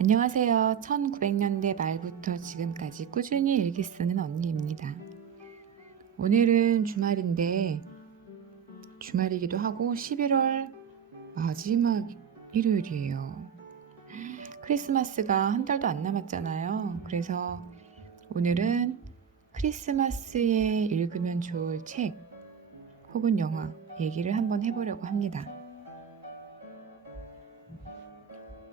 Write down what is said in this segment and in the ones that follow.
안녕하세요. 1900년대 말부터 지금까지 꾸준히 일기 쓰는 언니입니다. 오늘은 주말인데 주말이기도 하고 11월 마지막 일요일이에요. 크리스마스가 한 달도 안 남았잖아요. 그래서 오늘은 크리스마스에 읽으면 좋을 책 혹은 영화 얘기를 한번 해보려고 합니다.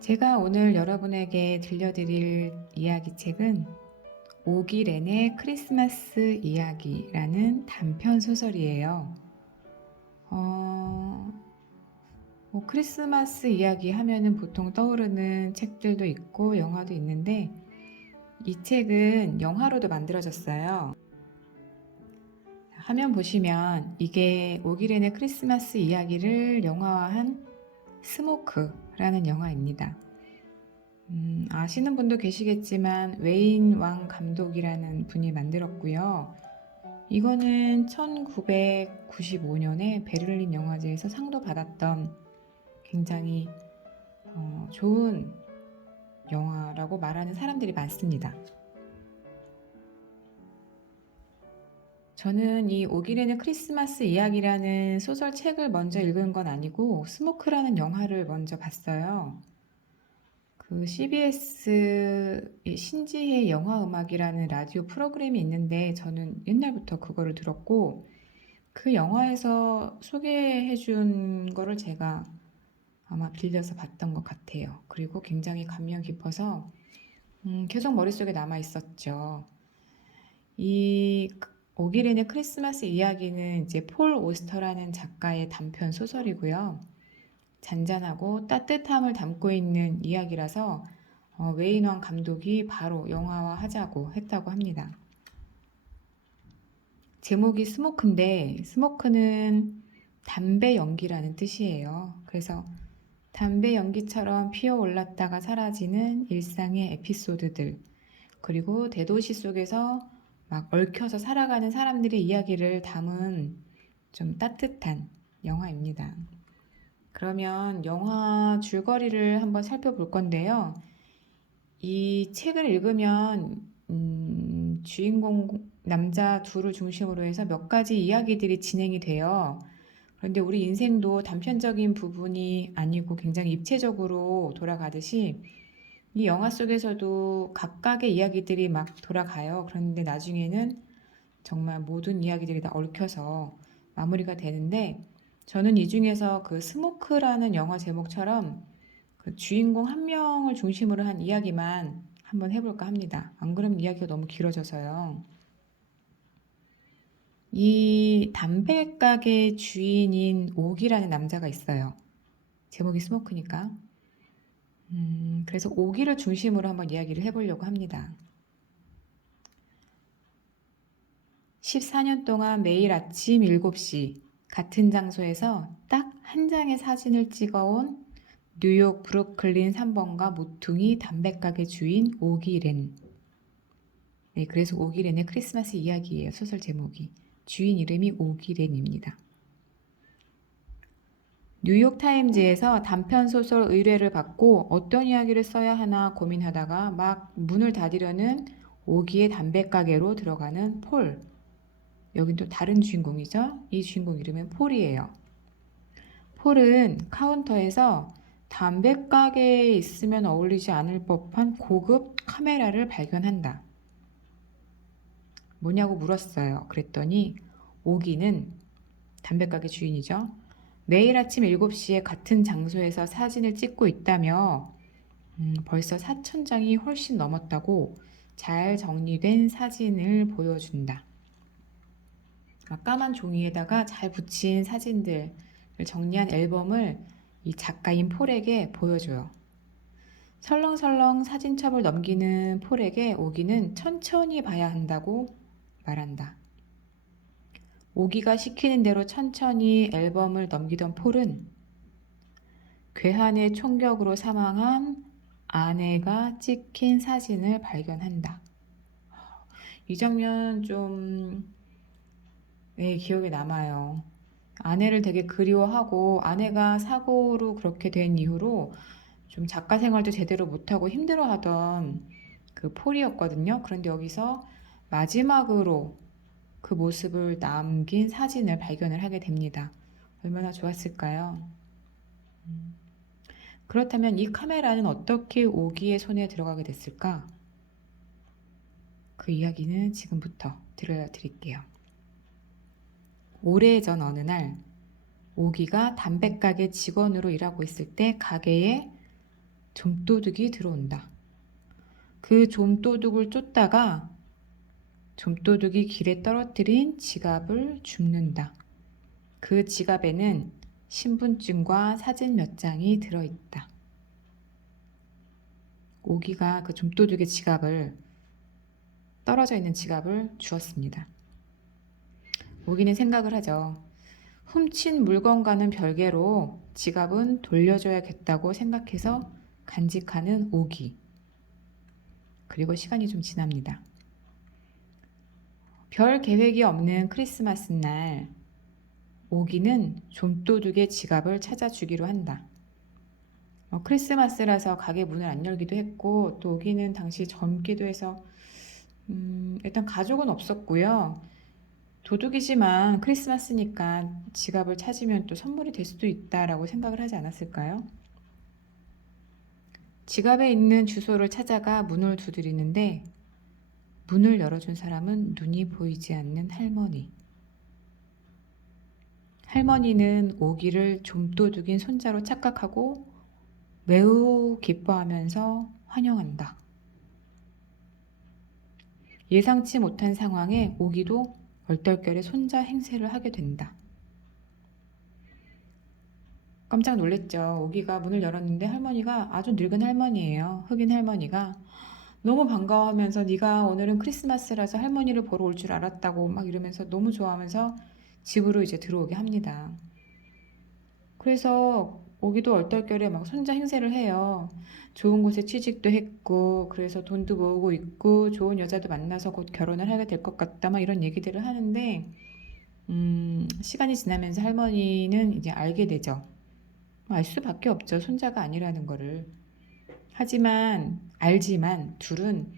제가 오늘 여러분에게 들려드릴 이야기책은 오기렌의 크리스마스 이야기라는 단편 소설이에요. 크리스마스 이야기 하면은 보통 떠오르는 책들도 있고 영화도 있는데 이 책은 영화로도 만들어졌어요. 화면 보시면 이게 오기렌의 크리스마스 이야기를 영화화한 스모크라는 영화입니다. 아시는 분도 계시겠지만 웨인 왕 감독이라는 분이 만들었고요. 이거는 1995년에 베를린 영화제에서 상도 받았던 굉장히 좋은 영화라고 말하는 사람들이 많습니다. 저는 이 오기렌의 크리스마스 이야기라는 소설책을 먼저 읽은 건 아니고 스모크라는 영화를 먼저 봤어요. 그 CBS 신지혜 영화음악이라는 라디오 프로그램이 있는데 저는 옛날부터 그거를 들었고 그 영화에서 소개해 준 거를 제가 아마 빌려서 봤던 것 같아요. 그리고 굉장히 감명 깊어서 계속 머릿속에 남아 있었죠. 이 오기렌의 크리스마스 이야기는 이제 폴 오스터라는 작가의 단편 소설이고요. 잔잔하고 따뜻함을 담고 있는 이야기라서 웨인왕 감독이 바로 영화화하자고 했다고 합니다. 제목이 스모크인데 스모크는 담배 연기라는 뜻이에요. 그래서 담배 연기처럼 피어올랐다가 사라지는 일상의 에피소드들, 그리고 대도시 속에서 막 얽혀서 살아가는 사람들의 이야기를 담은 좀 따뜻한 영화입니다. 그러면 영화 줄거리를 한번 살펴볼 건데요. 이 책을 읽으면 주인공 남자 둘을 중심으로 해서 몇 가지 이야기들이 진행이 돼요. 그런데 우리 인생도 단편적인 부분이 아니고 굉장히 입체적으로 돌아가듯이 이 영화 속에서도 각각의 이야기들이 막 돌아가요. 그런데 나중에는 정말 모든 이야기들이 다 얽혀서 마무리가 되는데 저는 이 중에서 그 스모크라는 영화 제목처럼 그 주인공 한 명을 중심으로 한 이야기만 한번 해볼까 합니다. 안 그러면 이야기가 너무 길어져서요. 이 담배 가게 주인인 옥이라는 남자가 있어요. 제목이 스모크니까. 그래서 옥이를 중심으로 한번 이야기를 해보려고 합니다. 14년 동안 매일 아침 7시 같은 장소에서 딱 한 장의 사진을 찍어온 뉴욕 브루클린 3번가 모퉁이 담배가게 주인 오기렌. 네, 그래서 오기렌의 크리스마스 이야기예요. 소설 제목이. 주인 이름이 오기렌입니다. 뉴욕타임즈에서 단편소설 의뢰를 받고 어떤 이야기를 써야 하나 고민하다가 막 문을 닫으려는 오기의 담배가게로 들어가는 폴. 여긴 또 다른 주인공이죠. 이 주인공 이름은 폴이에요. 폴은 카운터에서 담배가게에 있으면 어울리지 않을 법한 고급 카메라를 발견한다. 뭐냐고 물었어요. 그랬더니 오기는 담배가게 주인이죠. 매일 아침 7시에 같은 장소에서 사진을 찍고 있다며 벌써 4,000장이 훨씬 넘었다고 잘 정리된 사진을 보여준다. 까만 종이에다가 잘 붙인 사진들을 정리한 앨범을 이 작가인 폴에게 보여줘요. 설렁설렁 사진첩을 넘기는 폴에게 오기는 천천히 봐야 한다고 말한다. 오기가 시키는 대로 천천히 앨범을 넘기던 폴은 괴한의 총격으로 사망한 아내가 찍힌 사진을 발견한다. 이 장면 좀 기억에 남아요. 아내를 되게 그리워하고 아내가 사고로 그렇게 된 이후로 좀 작가 생활도 제대로 못하고 힘들어하던 그 폴이었거든요. 그런데 여기서 마지막으로 그 모습을 남긴 사진을 발견을 하게 됩니다. 얼마나 좋았을까요? 그렇다면 이 카메라는 어떻게 오기의 손에 들어가게 됐을까? 그 이야기는 지금부터 들려드릴게요. 오래전 어느 날 오기가 담배가게 직원으로 일하고 있을 때 가게에 좀도둑이 들어온다. 그 좀도둑을 쫓다가 좀도둑이 길에 떨어뜨린 지갑을 줍는다. 그 지갑에는 신분증과 사진 몇 장이 들어있다. 오기가 그 좀도둑의 지갑을, 떨어져 있는 지갑을 주었습니다. 오기는 생각을 하죠. 훔친 물건과는 별개로 지갑은 돌려줘야겠다고 생각해서 간직하는 오기. 그리고 시간이 좀 지납니다. 별 계획이 없는 크리스마스 날 오기는 좀도둑의 지갑을 찾아주기로 한다. 크리스마스라서 가게 문을 안 열기도 했고 또 오기는 당시 젊기도 해서 일단 가족은 없었고요. 도둑이지만 크리스마스니까 지갑을 찾으면 또 선물이 될 수도 있다라고 생각을 하지 않았을까요? 지갑에 있는 주소를 찾아가 문을 두드리는데 문을 열어준 사람은 눈이 보이지 않는 할머니. 할머니는 오기를 좀도둑인 손자로 착각하고 매우 기뻐하면서 환영한다. 예상치 못한 상황에 오기도 얼떨결에 손자 행세를 하게 된다. 깜짝 놀랐죠. 오기가 문을 열었는데 할머니가 아주 늙은 할머니예요. 흑인 할머니가 너무 반가워하면서 네가 오늘은 크리스마스라서 할머니를 보러 올 줄 알았다고 막 이러면서 너무 좋아하면서 집으로 이제 들어오게 합니다. 그래서 오기도 얼떨결에 막 손자 행세를 해요. 좋은 곳에 취직도 했고 그래서 돈도 모으고 있고 좋은 여자도 만나서 곧 결혼을 하게 될 것 같다 막 이런 얘기들을 하는데 시간이 지나면서 할머니는 이제 알게 되죠. 알 수밖에 없죠. 손자가 아니라는 거를. 하지만 알지만 둘은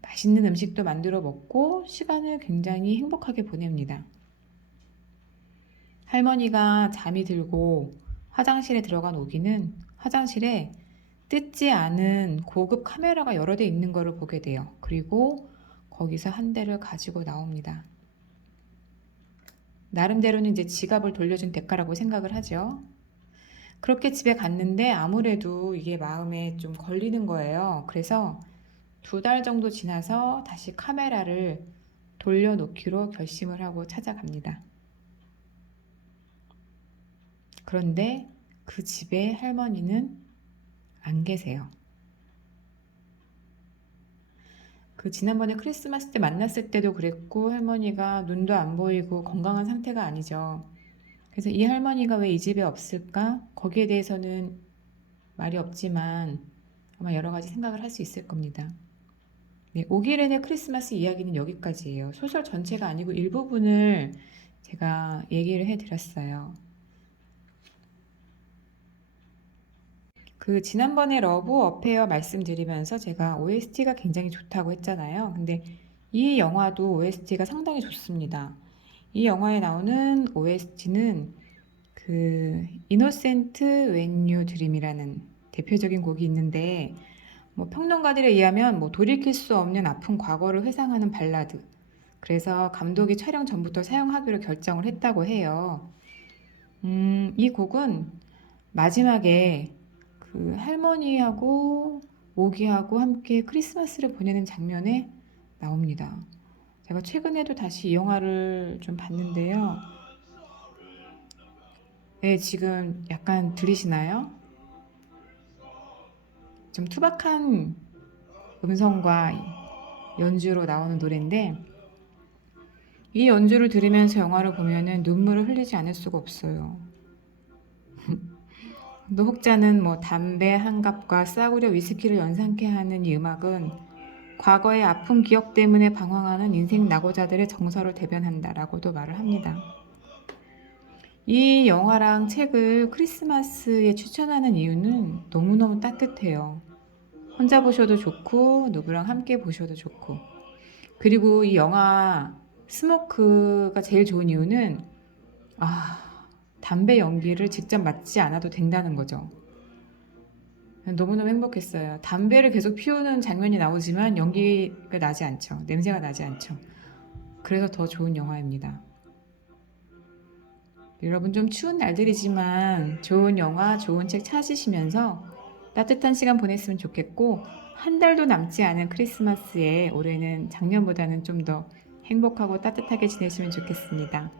맛있는 음식도 만들어 먹고 시간을 굉장히 행복하게 보냅니다. 할머니가 잠이 들고 화장실에 들어간 오기는 화장실에 뜯지 않은 고급 카메라가 여러 대 있는 것을 보게 돼요. 그리고 거기서 한 대를 가지고 나옵니다. 나름대로는 이제 지갑을 돌려준 대가라고 생각을 하죠. 그렇게 집에 갔는데 아무래도 이게 마음에 좀 걸리는 거예요. 그래서 2달 정도 지나서 다시 카메라를 돌려놓기로 결심을 하고 찾아갑니다. 그런데 그 집에 할머니는 안 계세요. 그 지난번에 크리스마스 때 만났을 때도 그랬고 할머니가 눈도 안 보이고 건강한 상태가 아니죠. 그래서 이 할머니가 왜 이 집에 없을까? 거기에 대해서는 말이 없지만 아마 여러 가지 생각을 할 수 있을 겁니다. 네, 오기렌의 크리스마스 이야기는 여기까지예요. 소설 전체가 아니고 일부분을 제가 얘기를 해드렸어요. 그 지난번에 러브 어페어 말씀드리면서 제가 OST가 굉장히 좋다고 했잖아요. 근데 이 영화도 OST가 상당히 좋습니다. 이 영화에 나오는 OST는 그 이노센트 웬 유 드림이라는 대표적인 곡이 있는데 뭐 평론가들에 의하면 뭐 돌이킬 수 없는 아픈 과거를 회상하는 발라드. 그래서 감독이 촬영 전부터 사용하기로 결정을 했다고 해요. 이 곡은 마지막에 그 할머니하고 오기하고 함께 크리스마스를 보내는 장면에 나옵니다. 제가 최근에도 다시 이 영화를 좀 봤는데요. 네, 지금 약간 들리시나요? 좀 투박한 음성과 연주로 나오는 노래인데 이 연주를 들으면서 영화를 보면은 눈물을 흘리지 않을 수가 없어요. 노혹자는 뭐 담배 한 갑과 싸구려 위스키를 연상케 하는 이 음악은 과거의 아픈 기억 때문에 방황하는 인생 낙오자들의 정서를 대변한다라고도 말을 합니다. 이 영화랑 책을 크리스마스에 추천하는 이유는 너무너무 따뜻해요. 혼자 보셔도 좋고 누구랑 함께 보셔도 좋고. 그리고 이 영화 스모크가 제일 좋은 이유는 담배 연기를 직접 맡지 않아도 된다는 거죠. 너무너무 행복했어요. 담배를 계속 피우는 장면이 나오지만 연기가 나지 않죠. 냄새가 나지 않죠. 그래서 더 좋은 영화입니다. 여러분 좀 추운 날들이지만 좋은 영화, 좋은 책 찾으시면서 따뜻한 시간 보냈으면 좋겠고 한 달도 남지 않은 크리스마스에 올해는 작년보다는 좀 더 행복하고 따뜻하게 지내시면 좋겠습니다.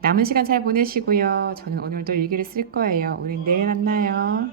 남은 시간 잘 보내시고요. 저는 오늘도 일기를 쓸 거예요. 우린 내일 만나요.